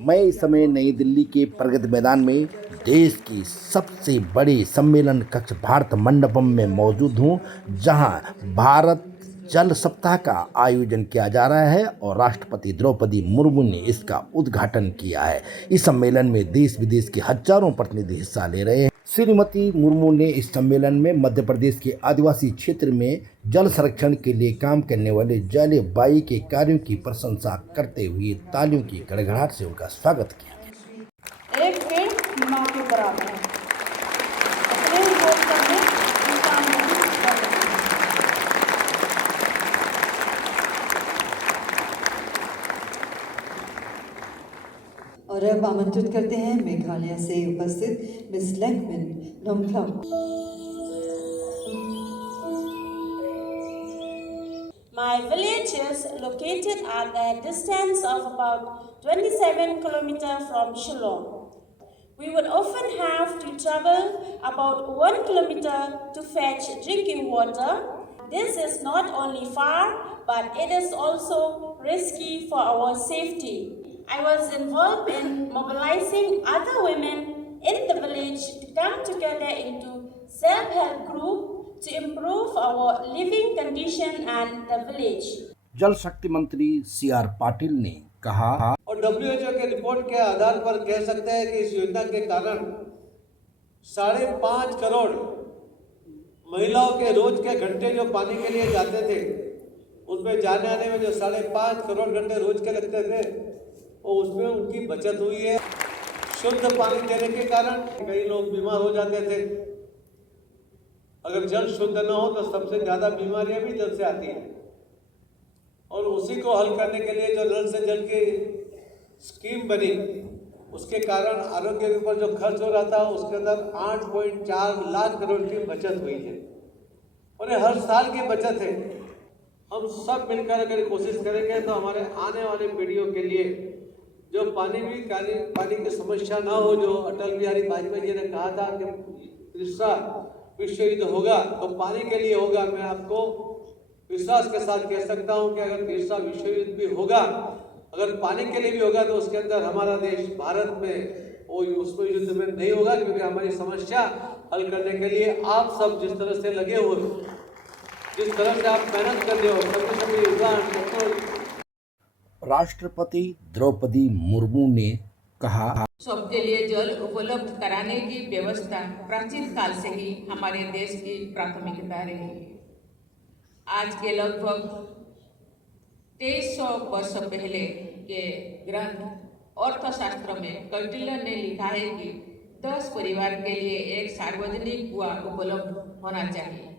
मैं इस समय नई दिल्ली के प्रगति मैदान में देश की सबसे बड़ी सम्मेलन कक्ष भारत मंडपम में मौजूद हूं, जहां भारत जल सप्ताह का आयोजन किया जा रहा है और राष्ट्रपति द्रौपदी मुर्मू ने इसका उद्घाटन किया है। इस सम्मेलन में देश विदेश के हजारों प्रतिनिधि हिस्सा ले रहे हैं। श्रीमती मुर्मू ने इस सम्मेलन में मध्य प्रदेश के आदिवासी क्षेत्र में जल संरक्षण के लिए काम करने वाले जलवायु के कार्यों की प्रशंसा करते हुए तालियों की गड़गड़ाहट से उनका स्वागत किया। एक पेड़ माँ के बराबर है। अपने उपभोग करने इंसान नहीं कर सकते। और अब आमंत्रित करते हैं मेघालय से उपस्थित miss लैंगमिन नोंगक्लाम। My village is located at a distance of about 27 kilometers from Shillong. We would often have to travel about 1 kilometer to fetch drinking water. This is not only far, but it is also risky for our safety. I was involved in mobilizing other women in the village to come together into self-help group to improve our living condition and the village. जल शक्ति मंत्री CR Patil ने कहा, और WHO के report के आधार पर कह सकते हैं कि इस योजना के कारण 5.5 करोड़ महिलाओं के रोज के घंटे जो पानी के लिए जाते थे, उसमें जाने आने में जो 5.5 करोड़ घंटे रोज के लगते थे, और उसमें उनकी बचत हुई है। शुद्ध पानी देने के कारण कई लोग बीमार हो जाते थे। अगर जल शुद्ध न हो तो सबसे ज़्यादा बीमारियां भी जल से आती हैं, और उसी को हल करने के लिए जो नल से जल की स्कीम बनी, उसके कारण आरोग्य के ऊपर जो खर्च हो रहा था उसके अंदर 8.4 लाख करोड़ की बचत हुई है, और ये हर साल की बचत है। हम सब मिलकर अगर कोशिश करेंगे तो हमारे आने वाली पीढ़ियों के लिए जो पानी की समस्या ना हो, जो अटल बिहारी वाजपेयी जी ने कहा था कि तीसरा विश्व युद्ध होगा तो पानी के लिए होगा। मैं आपको विश्वास के साथ कह सकता हूं कि अगर तीसरा विश्व युद्ध भी होगा, अगर पानी के लिए भी होगा, तो उसके अंदर हमारा देश भारत में वो उसको युद्ध में नहीं होगा, क्योंकि हमारी समस्या हल करने के लिए आप सब जिस तरह से लगे हुए, जिस तरह से आप मेहनत कर रहे हो, सभी उदाहरण। राष्ट्रपति द्रौपदी मुर्मू ने कहा, सबके लिए जल उपलब्ध कराने की व्यवस्था प्राचीन काल से ही हमारे देश की प्राथमिकता रही है। आज के लगभग 2300 वर्ष पहले के ग्रंथ अर्थशास्त्र में कौटिल्य ने लिखा है कि 10 परिवार के लिए एक सार्वजनिक कुआं उपलब्ध होना चाहिए।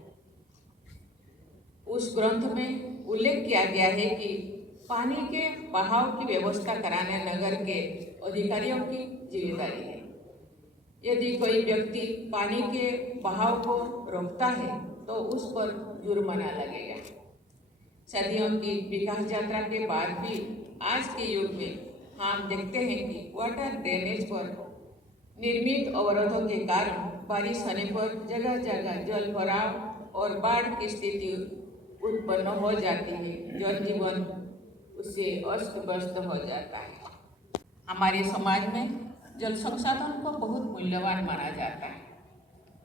उस ग्रंथ में उल्लेख किया गया है कि पानी के बहाव की व्यवस्था कराना नगर के अधिकारियों की जिम्मेदारी है। यदि कोई व्यक्ति पानी के बहाव को रोकता है तो उस पर जुर्माना लगेगा। सदियों की विकास यात्रा के बाद भी आज के युग में हम देखते हैं कि वाटर ड्रेनेज पर निर्मित अवरोधों के कारण बारिश होने पर जगह जगह जल भराव और बाढ़ की स्थिति उत्पन्न हो जाती है। जनजीवन उससे अस्त व्यस्त हो जाता है। हमारे समाज में जल संसाधन को बहुत मूल्यवान माना जाता है।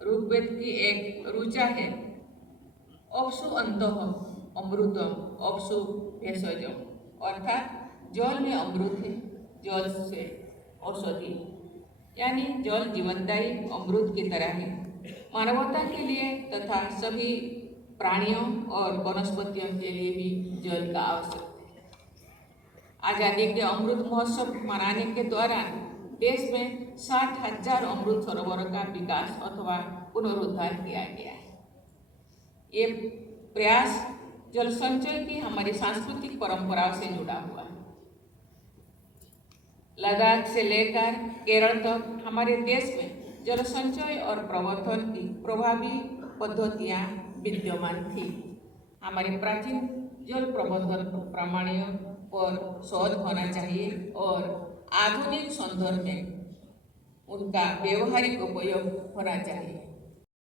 ऋग्वेद की एक ऋचा है, अपसु अंतः अमृतम अपसु भेषजम, अर्थात जल में अमृत है, जल से औषधि, यानी जल जीवनदायी अमृत की तरह है। मानवता के लिए तथा सभी प्राणियों और वनस्पतियों के लिए भी जल का आवश्यक है। आज़ादी के अमृत महोत्सव मनाने के दौरान देश में 60,000 अमृत सरोवरों का विकास अथवा पुनरुद्धार किया गया है। ये प्रयास जल संचय की हमारी सांस्कृतिक परंपराओं से जुड़ा हुआ है। लद्दाख से लेकर केरल तक हमारे देश में जल संचय और प्रवर्धन की प्रभावी पद्धतियाँ विद्यमान थी। हमारे प्राचीन जल प्रबंधन प्रणालियों पर शोध होना चाहिए और आधुनिक संदर्भ में उनका व्यवहारिक उपयोग होना चाहिए।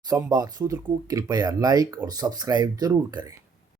संवाद सूत्र को कृपया लाइक और सब्सक्राइब जरूर करें।